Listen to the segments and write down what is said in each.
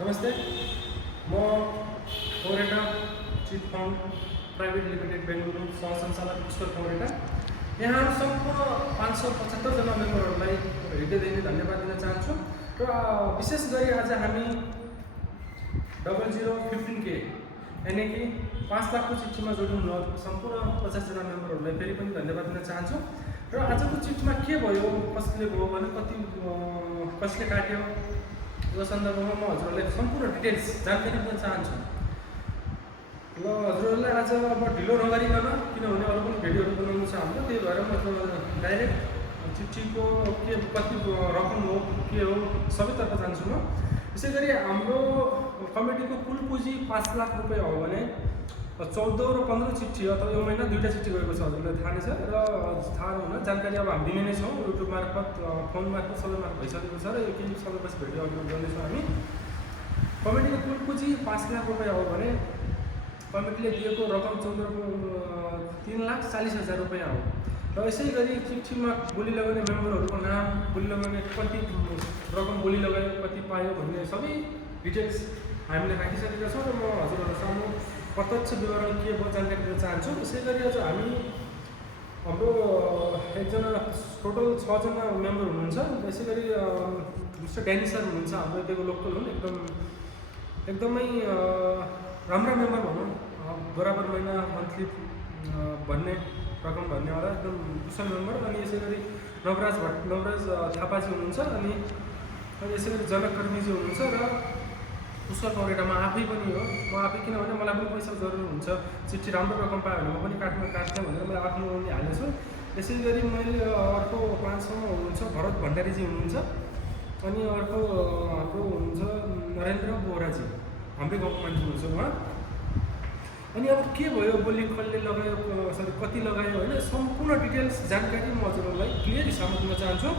नमस्ते, म Kaureta chit fund private limited Bengaluru सहसञ्चालक पुष्कर कौरेटा। यहाँ सम्पूर्ण 575 जना मेम्बरहरूलाई हृदयदेखि धन्यवाद दिन चाहन्छु र विशेष गरी आज हामी 0015K यानी कि 5 लाखको चिठीमा जोडिनु सम्पूर्ण 50 जना मेम्बरहरूलाई फेरि पनि धन्यवाद दिन चाहन्छु। र आजको चिठीमा के भयो, कसले भयो भने कसले काट्यो, यो सन्दर्भमा म हजुरहरूलाई सम्पूर्ण डिटेल्स जानकारी दिन चाहन्छु। ल हजुरहरूलाई आज म ढिलो नगरिकन, किनभने अरू पनि भिडियोहरू बनाउनु छ हाम्रो, त्यही भएर म डाइरेक्ट चिठीको के कति रकम हो के हो सबैतर्फ जान्छु म। यसै गरी हाम्रो कमिटीको कुल पुँजी 5 लाख रुपियाँ हो भने 14 र 15 चिठी अथवा यो महिना 2टा चिठी गएको छ, हजुरलाई थाहा नै छ। र थाहा हुन जानकारी अब हामी दिने नै छौँ, युट्युब मार्फत फोन मार्फत सबै मार्फत भइसकेको छ र यो केही समयपछि भिडियो अपलोड गर्नेछौँ हामी। कमिटीको कुल पुँजी 5 लाख रुपियाँ हो भने कमिटीले दिएको रकम 3,40,000 रुपियाँ हो। र यसै गरी चिठीमा बोली लगाउने मेम्बरहरूको नाम, बोली लगाउने कति रकम बोली लगायो, कति पायो भन्ने सबै डिटेल्स हामीले राखिसकेका छौँ र म हजुरहरू सामु प्रत्यक्ष विवरण के भयो जानकारी दिन चाहन्छु। यसै गरी आज हामी हाम्रो एकजना टोटल 6 जना मेम्बर हुनुहुन्छ। यसै गरी मिस्टर ड्यानी सर हुनुहुन्छ, हाम्रो यतिको लोकल हुन्, एकदमै राम्रा मेम्बर भनौँ, बराबर महिना मन्थली भन्ने रकम भन्नेवाला एकदम कुशल मेम्बर। अनि यसै गरी नवराज थापाजी हुनुहुन्छ, अनि यसै गरी जनक कर्मीजी हुनुहुन्छ र पुष्कर कौरेटामा आफै पनि हो। म आफै किनभने मलाई पनि पैसा जरुरी हुन्छ, चिठी राम्रो रकम पायो भने म पनि काट्थेँ भनेर मैले आफ्नो हालेको छु। यसै गरी मैले अर्को 5सम्म हुनुहुन्छ भरत भण्डारीजी हुनुहुन्छ, अनि अर्को हाम्रो हुनुहुन्छ नरेन्द्र बोहराजी, हाम्रै गाउँको मान्छे हुनुहुन्छ उहाँ। अनि अब के भयो, बोली कसले लगायो, कति लगायो होइन, सम्पूर्ण डिटेल्स जानकारी म हजुरहरूलाई क्लियर हिसाबमा दिन चाहन्छु।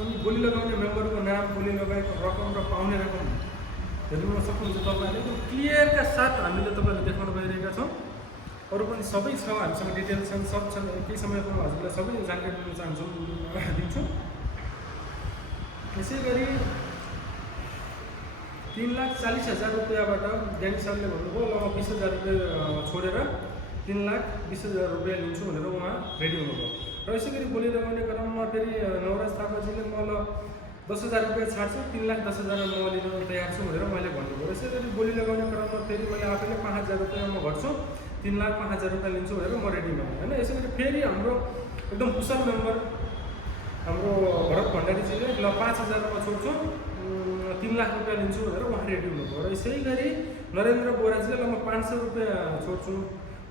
अनि बोली लगाउने मेम्बरको नाम, बोली लगाएको रकम र पाउने रकम हेर्नु सक्नुहुन्छ तपाईँहरूले, एकदम क्लियरका साथ हामीले तपाईँहरूले देखाउन गइरहेका छौँ। अरू पनि सबै छ, हामीसँग डिटेल्स छन्, सब छन्। केही समयमा हजुरलाई सबै जानकारी दिन चाहन्छु, दिन्छु। यसै गरी 3,40,000 रुपियाँबाट ड्यानी सरले भन्नुभयो ल 20,000 रुपियाँ छोडेर 3,20,000 रुपियाँ लिन्छु भनेर उहाँ रेडी हुनुभयो। र यसै गरी बोली लगाउने क्रममा फेरि नवराज थापाजीले म ल 10,000 रुपियाँ छाड्छु, 3,10,000 म लिन तयार छु भनेर मैले भन्नुभयो। यसै गरी बोली लगाउने क्रममा फेरि मैले आफैले 5,000 रुपियाँ म घट्छु, 3,05,000 रुपियाँ लिन्छु भनेर म रेडी भएँ होइन। यसै गरी फेरि हाम्रो एकदम कुशल मेम्बर हाम्रो भरत भण्डारीजीले ल 5,000 म छोड्छु, 3 लाख रुपियाँ लिन्छु भनेर उहाँ रेडी हुनुभयो। र यसै गरी नरेन्द्र बोहराजीले ल म 500 रुपियाँ छोड्छु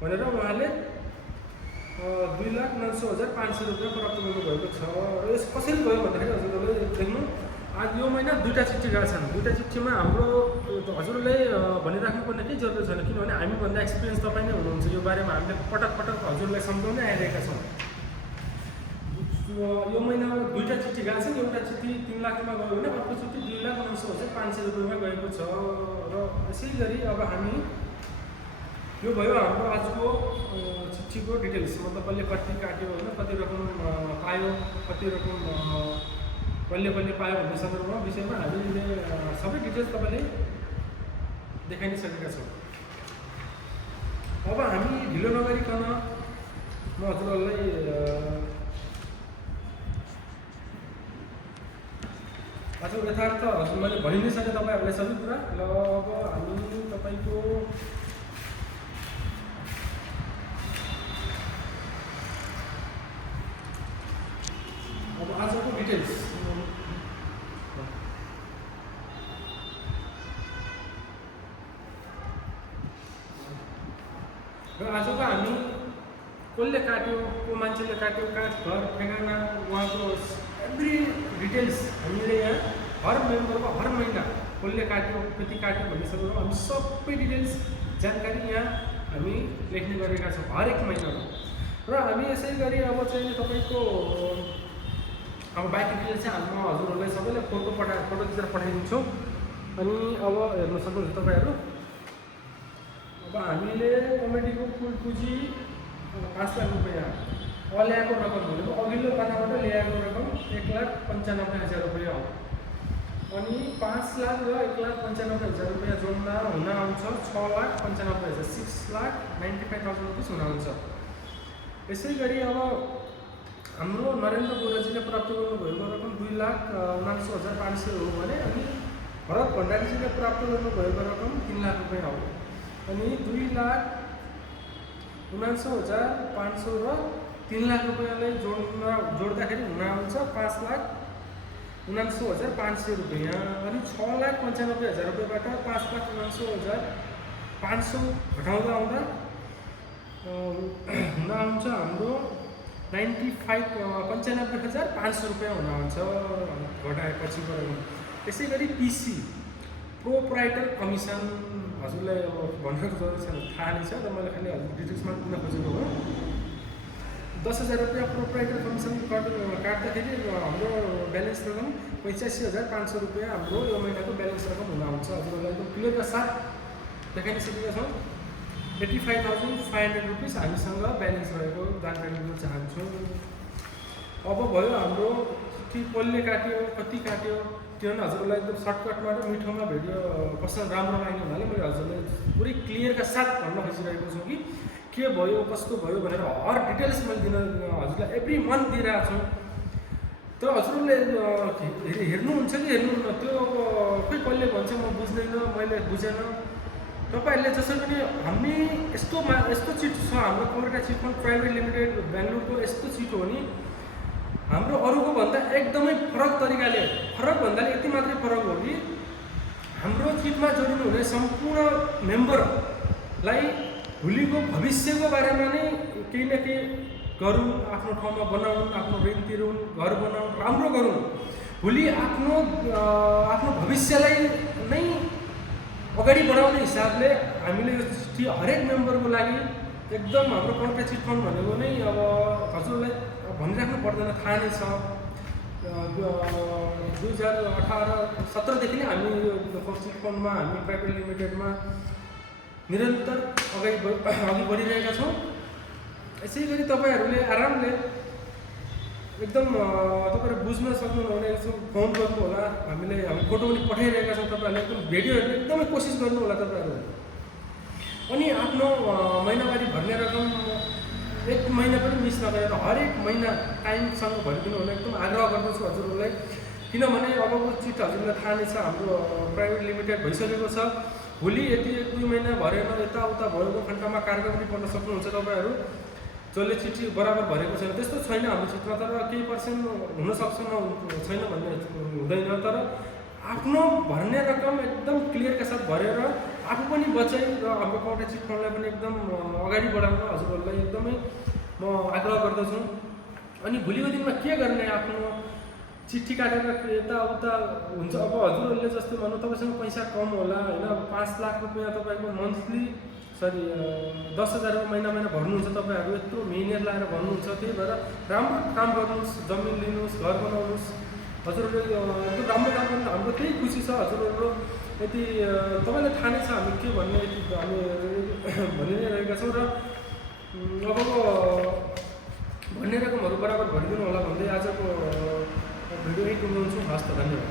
भनेर उहाँले 2,90,500 रुपियाँको रकम लिनुभएको छ। र यस कसरी भयो भन्दाखेरि हजुरहरूले देख्नु, आज यो महिना 2टा चिठी गएका छन्। 2टा चिठीमा हाम्रो हजुरहरूले भनिराख्नुपर्ने केही जरुरत छैन, किनभने हामीभन्दा एक्सपिरियन्स तपाईँ नै हुनुहुन्छ। यो बारेमा हामीले पटक हजुरलाई सम्झाउँदै आइरहेका छौँ। यो महिनामा 2टा चिठी गएको छन्। एउटा चिठी 3 लाखमा गयो भने अर्को चिठी 2,90,500 रुपियाँमा गएको छ। र यसै गरी अब हामी यो भयो हाम्रो आजको चिठीको डिटेल्स, मतलब कसले कति काट्यो होइन, कति रकम पायो, कति रकम कसले पायो भन्ने सन्दर्भमा विषयमा हामीले सबै डिटेल्स तपाईँले देखाइ नै सकेका छौँ। अब हामी ढिलो नगरिकन म हजुरहरूलाई आज यथार्थ हजुर मैले भनि नै सकेँ तपाईँहरूलाई सबै कुरा। ल अब हामी तपाईँको अब आजको डिटेल्स र आजको हामी कसले काट्यो, को मान्छेले काट्यो, कहाँ घर ठेगाना, उहाँको एभ्री डिटेल्स हामीले यहाँ हर मेम्बरको हर महिना कसले काट्यो, कति काट्यो भन्ने सबै हामी सबै डिटेल्स जानकारी यहाँ हामी लेख्ने गरेका छौँ हरेक महिनामा। र हामी यसै गरी अब चाहिँ तपाईँको अब बाँकी डिटेल्स चाहिँ म हजुरहरूलाई सबैलाई फोटो खिचेर पठाइदिन्छु। अनि अब हेर्न सक्नुहुन्छ तपाईँहरू, अब हामीले कमिटीको कुल पुँजी 5 लाख रुपियाँ ल्याएको रकम भनेको अघिल्लो पानाबाट ल्याएको रकम 1,95,000 रुपियाँ हो। अनि 5 लाख र 1,95,000 रुपियाँ जोड्दा हुन आउँछ 6,95,000 6,95,000 रुपिस हुन आउँछ। यसै गरी अब हाम्रो नरेन्द्र बोराजीले प्राप्त गर्नुभएको रकम 2,79,500 हो भने अनि भरत भण्डारीजीले प्राप्त गर्नुभएको रकम 3 लाख रुपियाँ हो। अनि 2,79,500 र 3 लाख रुपियाँलाई जोड्दाखेरि हुन आउँछ 5,79,500 रुपियाँ। अनि 6,95,000 रुपियाँबाट 5,79,500 घटाउँदा आउँदा हुन आउँछ हाम्रो 95,500 रुपियाँ हुन आउँछ घटाएपछि रकम। त्यसै गरी पिसी प्रोप्राइटर कमिसन हजुरलाई अब भनेको जरुरत छैन, थाहा नै छ र मैले खालि हजुर डिटेल्समा दिन खोजेको हो। 10,000 रुपियाँ प्रोप्राइटर कमिसन काट्दाखेरि हाम्रो ब्यालेन्स रकम 85,500 रुपियाँ हाम्रो यो महिनाको ब्यालेन्स रकम हुन आउँछ। हजुरहरूलाई एकदम क्लियरका साथ देखाइसकेका छौँ। 85,500 रुपिस हामीसँग ब्यालेन्स रहेको जानकारी दिन चाहन्छु। अब भयो हाम्रो के कसले काट्यो कति काट्यो त्यो पनि हजुरलाई एकदम सर्टकटमा र मिठोमा भिडियो कस्तो राम्रो लाग्ने हुनाले मैले हजुरलाई पुरै क्लियरका साथ भन्न खोजिरहेको छु कि के भयो कस्तो भयो भनेर हर डिटेल्स मैले दिन हजुरलाई एभ्री मन्थ दिइरहेको छु। तर हजुरले हेर्नुहुन्छ कि हेर्नुहुन्न त्यो अब खोइ कसले भन्छ म बुझ्दैन मैले बुझेन। तपाईहरुले जसरी पनि हामी यस्तो चिट छ हाम्रो Koreta chit fund private limited बेंगलुरुको यस्तो चिट हो नि हाम्रो अरूको भन्दा एकदमै फरक तरिकाले फरक भन्दाले यति मात्रै फरक हो कि हाम्रो चिटमा जोडिनु हुने सम्पूर्ण मेम्बरलाई भोलिको भविष्यको बारेमा नै केही न केही गरौँ, आफ्नो ठाउँमा बनाउँ, आफ्नो ऋण तिरौँ, घर बनाउँ, राम्रो गरौँ, भोलि आफ्नो भविष्यलाई नै अगाडि बढाउने हिसाबले हामीले यो चिठी हरेक मेम्बरको लागि एकदम हाम्रो कोरेटा चिट फन्ड भनेको नै अब हजुरलाई भनिराख्नु पर्दैन, थाहा नै छ। 2018-17 देखि नै हामी यो चिट फन्डमा हामी प्राइभेट लिमिटेडमा निरन्तर अगाडि बढिरहेका छौँ। यसै गरी तपाईहरुले आरामले एकदम तपाईहरु बुझ्न सक्नुहुने फोन गर्नु होला, हामी फोटो पनि पठाइरहेका छौँ तपाईहरुले एकदम भिडियो हेर्ने एकदमै कोसिस गर्नु होला तपाईहरु। अनि आफ्नो महिनावारी भर्ने रकम एक महिना पनि मिस नगरेर हरेक महिना टाइमसँग भरिदिनु होला एकदम आग्रह गर्दछु हजुरहरूलाई। किनभने अबको चिट हजुरलाई थाहा नै छ हाम्रो प्राइभेट लिमिटेड भइसकेको छ। भोलि यदि 1-2 महिना भरेन यताउता भएको खण्डमा कार्यक्रम पनि पर्न सक्नुहुन्छ तपाईहरु जसले चिठी बराबर भरेको छैन। त्यस्तो छैन हाम्रो चिटमा, तर केही पर्सेन्ट हुन सक्छ छैन भन्ने हुँदैन। तर आफ्नो भर्ने रकम एकदम क्लियरका साथ भरेर आफू पनि बचाइ र हाम्रो कोरेटा चिट फन्डलाई पनि एकदम अगाडि बढाउन हजुरहरूलाई एकदमै म आग्रह गर्दछु। अनि भोलिको दिनमा के गर्ने आफ्नो चिठी काटेर यताउता हुन्छ। अब हजुरहरूले जस्तै भन्नु तपाईसँग पैसा कम होला हैन, 5 लाख रुपैयाँ तपाईको मन्थली 10,000 महिना भर्नुहुन्छ तपाईहरु, यत्रो मेहनत लगाएर भर्नुहुन्छ। त्यही भएर राम्रो काम गर्नुस्, जमिन लिनुस्, घर बनाउनुस्। हजुरहरूले एकदम राम्रो काम गर्नु हाम्रो त्यही खुसी छ हजुरहरू। यदि तपाईलाई थाहा नै छ हामी के भन्ने हामी भनि नै रहेका छौँ र अबको भन्ने रकमहरू बराबर भरिदिनु होला भन्दै आजको भिडियो यही टुङ्गाउँछु। हस् त, धन्यवाद।